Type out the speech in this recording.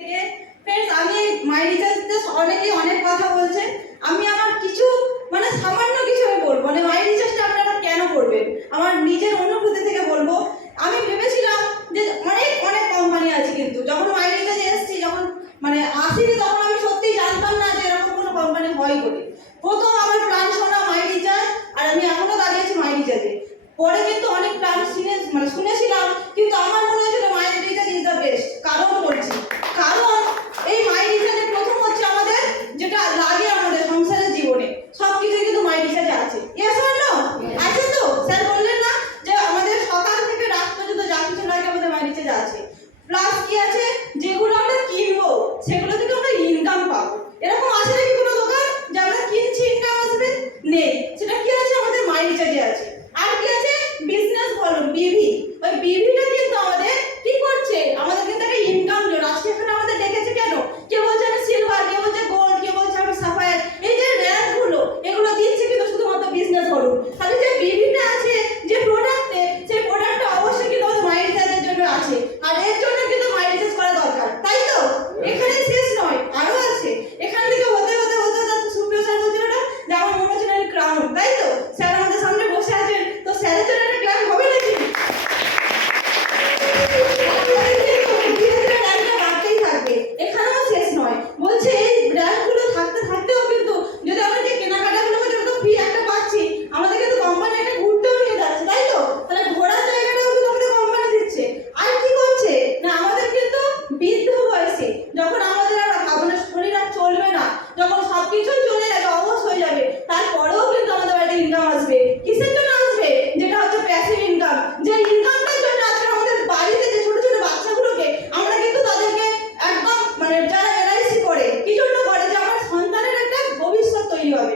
Friends আমি মাই রিচার্জতে অনেকেই অনেক কথা বলছে। আমি আমার কিছু সামান্য কিছু আমি বলবো, মাই রিচার্জটা আপনারা কেন করবেন আমার নিজের অনুভূতি থেকে বলবো। আমি ভেবেছিলাম যে অনেক অনেক কোম্পানি আছে, কিন্তু যখন মাই রিচার্জে এসেছি, যখন আসিনি, তখন আমি সত্যিই জানতাম না যে এরকম কোনো কোম্পানি হয় বলে। প্রথম আমার প্ল্যান শোনা মাই রিচার্জ, আর আমি এখনো দাঁড়িয়েছি মাই রিচার্জে। পরে কিন্তু অনেক প্ল্যান শুনেছিলাম, কিন্তু আমার মনে হয়েছিল মাই রিচার্জ ইজ দ্য বেস্ট। কারণ বলছি, কারণ এই মাই রিচার্জে প্রথম হচ্ছে আমাদের যেটা লাগে আমাদের সংসারের জীবনে সবকিছু কিন্তু মাই রিচার্জে আছে। Yes or no? আছে তো? স্যার বললেন না যে আমাদের সকাল থেকে রাত পর্যন্ত যা কিছু লাগে আমাদের মাই রিচার্জে আছে। প্লাস কি আছে, যেগুলো আমরা কিনবো সেগুলো থেকে আমরা ইনকাম পাবো। এরকম আছে নাকি কোনো দোকান যে আমরা কিনছি ইনকাম আসবে? নেই। সেটা কি আছে? আমাদের মাই রিচার্জে আছে। আর কি আছে? বিজনেস বলুন, বিভি। ওই বিভিটা কিন্তু আমাদের কি করছে, আমাদের কিন্তু একটা ইনকাম জোন। আজকে এখানে আমাদের ডেকেছে কেন? কেউ বলছে আমি সিলভার, কেউ বলছে গোল্ড, কেউ বলছে আমি সাফায়ার। এই যে র্যাঙ্কগুলো, এগুলো দিচ্ছে কিন্তু শুধুমাত্র বিজনেস বলুন। তাহলে যে বিভিটা আছে, যে প্রোডাক্টে, সেই প্রোডাক্টটা অবশ্যই কিন্তু আমাদের মাই রিচার্জের জন্য আছে। আর এর জন্য কিন্তু মাই রিচার্জ করা দরকার, তাই তো? এখানে শেষ নয়, আরো আছে। এখান থেকে হতে হতে হতে হতে সুপ্রিয় স্যার বলছিল না যে আমার মনে হচ্ছে আমি ক্রাউন, তাই তো? স্যার আমাদের সামনে বসে আছেন, তো স্যারের জন্য একটা ক্লাস হবে নাকি? এখানেও শেষ নয়, বলছে এই ব্র্যান্ডগুলো থাকতে থাকতেও কিন্তু যদি আমরা যে কেনাকাটাগুলো করছি ওটা তো ফ্রি একটা পাচ্ছি, আমাদের কিন্তু কোম্পানি একটা ঘুরতেও নিয়ে যাচ্ছে, তাই তো? তাহলে ঘোরার জায়গাটাও কিন্তু আমাদের কোম্পানি দিচ্ছে। আর কি করছে না, আমাদের কিন্তু বৃদ্ধ বয়সে যখন আমাদের আর শরীর আর চলবে না, যখন সবকিছুই চলে যাবে, অবশ হয়ে যাবে, তারপরেও কিন্তু আমাদের বাড়িতে ইনকাম আসবে। কিসের জন্য আসবে? যেটা হচ্ছে প্যাসিভ ইনকাম। যে ইনকামটার জন্য আজকে আমাদের বাড়িতে যে ছোট ছোট বাচ্চাগুলোকে আমরা কিন্তু তাদেরকে একদম যারা এলআইসি করে কি জন্য করে, যে আমার সন্তানের একটা ভবিষ্যৎ তৈরি হবে।